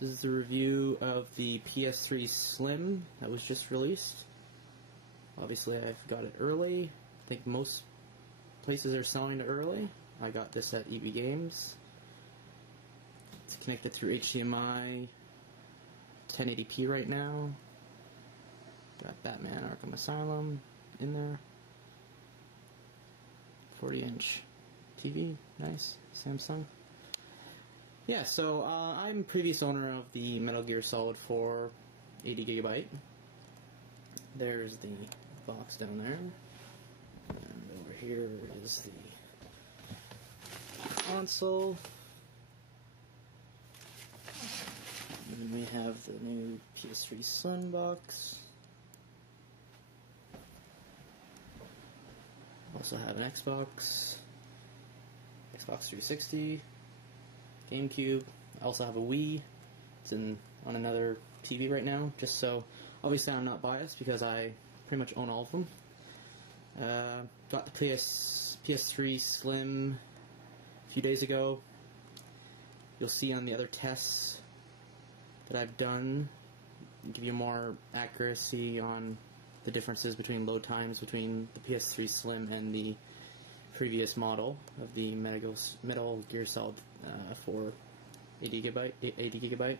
This is the review of the PS3 Slim that was just released. Obviously I've got it early. I think most places are selling it early. I got this at EB Games. It's connected through HDMI, 1080p right now. Got Batman Arkham Asylum in there. 40-inch TV, nice, Samsung. Yeah, so I'm previous owner of the Metal Gear Solid 4 80GB. There's the box down there. And over here is the console. And then we have the new PS3 Slim box. Also have an Xbox 360, GameCube. I also have a Wii. It's on another TV right now, just so obviously I'm not biased because I pretty much own all of them. Got the PS3 Slim a few days ago. You'll see on the other tests that I've done, give you more accuracy on the differences between load times between the PS3 Slim and the previous model of the Metal Gear Solid 4 80GB.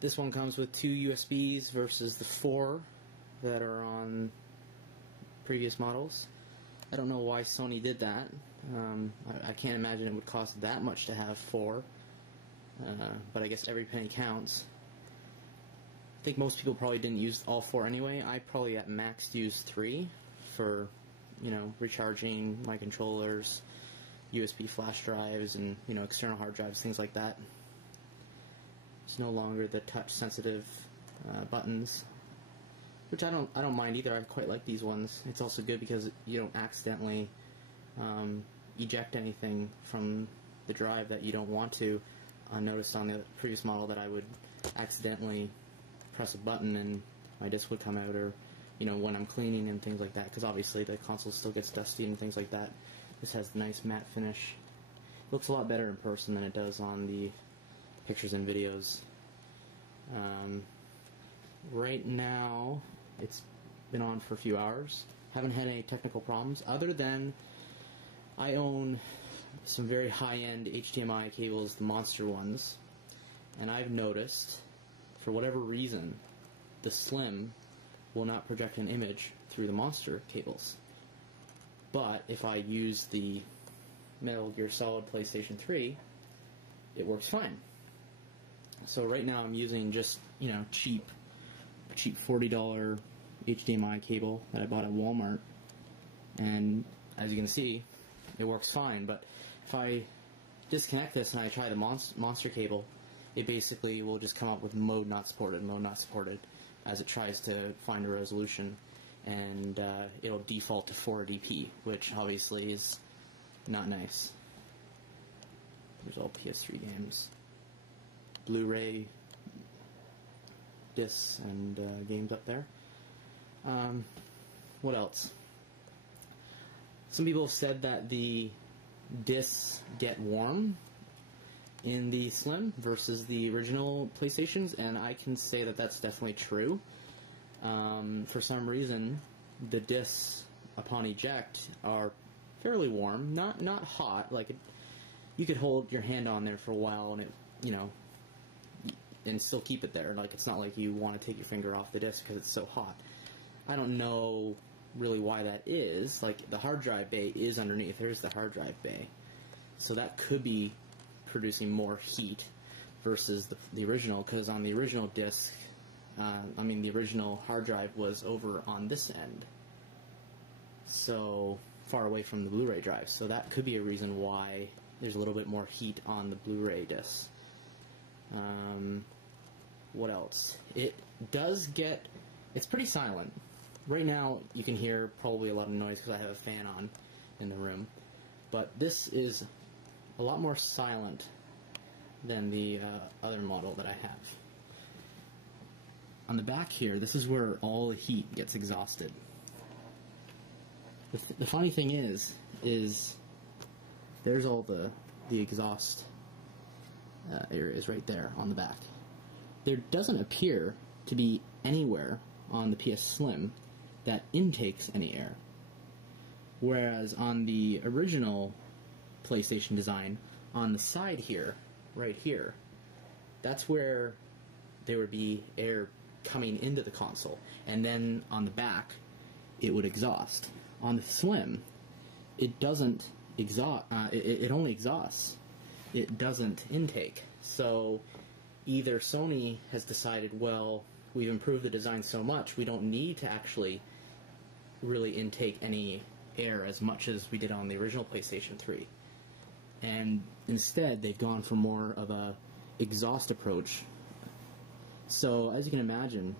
This one comes with 2 USBs versus the 4 that are on previous models. I don't know why Sony did that. I can't imagine it would cost that much to have 4, but I guess every penny counts. I think most people probably didn't use all 4 anyway. I probably at max used 3 for, you know, recharging my controllers, USB flash drives, and, you know, external hard drives, things like that. It's no longer the touch-sensitive buttons, which I don't mind either. I quite like these ones. It's also good because you don't accidentally eject anything from the drive that you don't want to. I noticed on the previous model that I would accidentally press a button and my disc would come out, or, you know, when I'm cleaning and things like that, because obviously the console still gets dusty and things like that. This has the nice matte finish. It looks a lot better in person than it does on the pictures and videos. Right now, it's been on for a few hours. Haven't had any technical problems, other than I own some very high-end HDMI cables, the monster ones, and I've noticed, for whatever reason, the Slim will not project an image through the monster cables. But if I use the Metal Gear Solid PlayStation 3, it works fine. So right now I'm using just, you know, cheap $40 HDMI cable that I bought at Walmart, and as you can see, it works fine. But if I disconnect this and I try the monster cable, it basically will just come up with mode not supported, as it tries to find a resolution, and it'll default to 480p, which obviously is not nice. There's all PS3 games, Blu-ray discs, and games up there. What else? Some people have said that the discs get warm in the Slim versus the original PlayStations, and I can say that that's definitely true. For some reason, the discs upon eject are fairly warm, not hot. Like, you could hold your hand on there for a while and it, you know, and still keep it there. Like, it's not like you want to take your finger off the disc because it's so hot. I don't know really why that is. Like, the hard drive bay is underneath. There's the hard drive bay, so that could be producing more heat versus the original, because on the original disc, the original hard drive was over on this end, so far away from the Blu-ray drive, so that could be a reason why there's a little bit more heat on the Blu-ray disc. What else? It does get, it's pretty silent. Right now you can hear probably a lot of noise because I have a fan on in the room, but this is a lot more silent than the other model that I have. On the back here, this is where all the heat gets exhausted. The funny thing is there's all the exhaust area is right there on the back. There doesn't appear to be anywhere on the PS Slim that intakes any air. Whereas on the original PlayStation design, on the side here, right here, that's where there would be air coming into the console. And then on the back, it would exhaust. On the Slim, it doesn't exhaust, it only exhausts. It doesn't intake. So either Sony has decided, well, we've improved the design so much, we don't need to actually really intake any air as much as we did on the original PlayStation 3. And instead, they've gone for more of a exhaust approach. So, as you can imagine,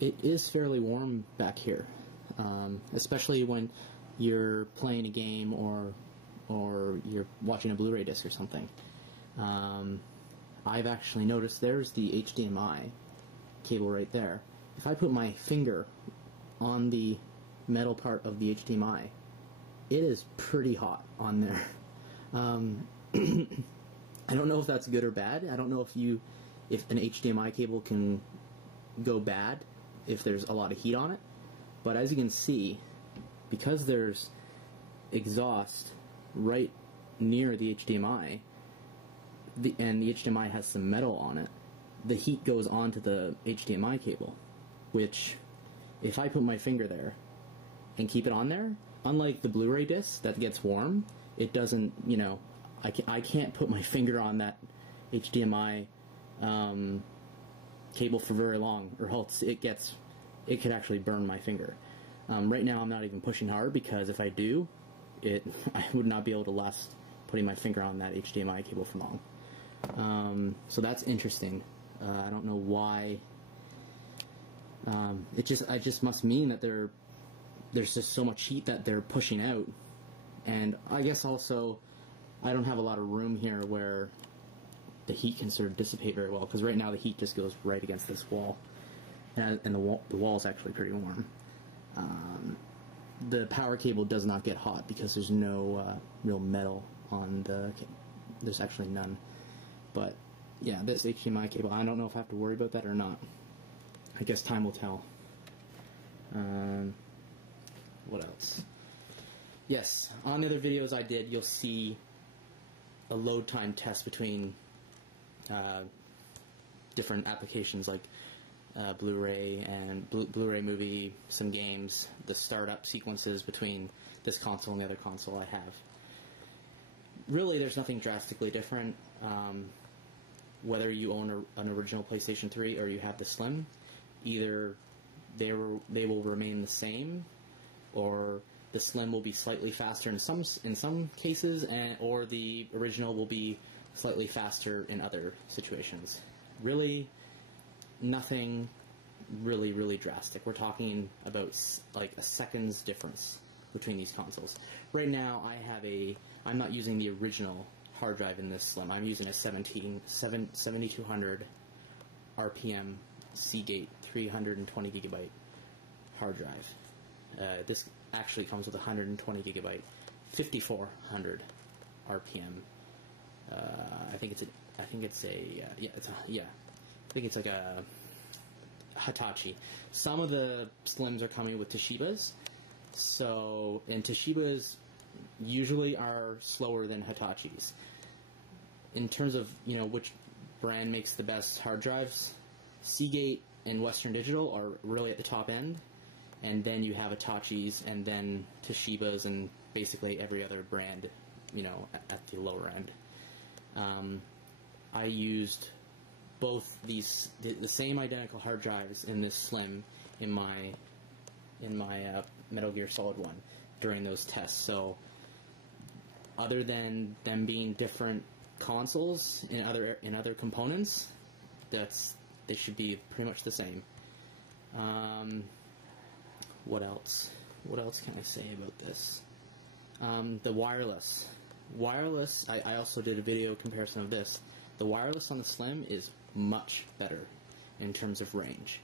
it is fairly warm back here, especially when you're playing a game or you're watching a Blu-ray disc or something. I've actually noticed there's the HDMI cable right there. If I put my finger on the metal part of the HDMI, it is pretty hot on there. I don't know if that's good or bad. I don't know if an HDMI cable can go bad if there's a lot of heat on it. But as you can see, because there's exhaust right near the HDMI, and the HDMI has some metal on it, the heat goes onto the HDMI cable, which, if I put my finger there and keep it on there, unlike the Blu-ray disc that gets warm, it doesn't, I can't put my finger on that HDMI cable for very long, or else it could actually burn my finger. Right now I'm not even pushing hard, because if I do, I would not be able to last putting my finger on that HDMI cable for long. So that's interesting. I don't know why. It just must mean that there's just so much heat that they're pushing out. And I guess also, I don't have a lot of room here where the heat can sort of dissipate very well, because right now the heat just goes right against this wall, and the wall is actually pretty warm. The power cable does not get hot because there's no real metal on there's actually none. But yeah, this HDMI cable, I don't know if I have to worry about that or not. I guess time will tell. What else? Yes, on the other videos I did, you'll see a load time test between different applications like Blu-ray and Blu-ray movie, some games, the startup sequences between this console and the other console I have. Really, there's nothing drastically different. Whether you own an original PlayStation 3 or you have the Slim, either they will remain the same, or the Slim will be slightly faster in some cases, or the original will be slightly faster in other situations. Really, nothing really drastic. We're talking about like a second's difference between these consoles. Right now, I'm not using the original hard drive in this Slim. I'm using a 7200 RPM Seagate 320 gigabyte hard drive. This actually comes with 120 gigabyte 5400 RPM. I think it's like a Hitachi. Some of the Slims are coming with Toshibas, and Toshibas usually are slower than Hitachis. In terms of which brand makes the best hard drives, Seagate and Western Digital are really at the top end, and then you have Hitachis, and then Toshibas, and basically every other brand, at the lower end. I used both the same identical hard drives in this Slim in my Metal Gear Solid 1 during those tests. So other than them being different consoles in other components, they should be pretty much the same. What else? What else can I say about this? The wireless. I also did a video comparison of this. The wireless on the Slim is much better in terms of range.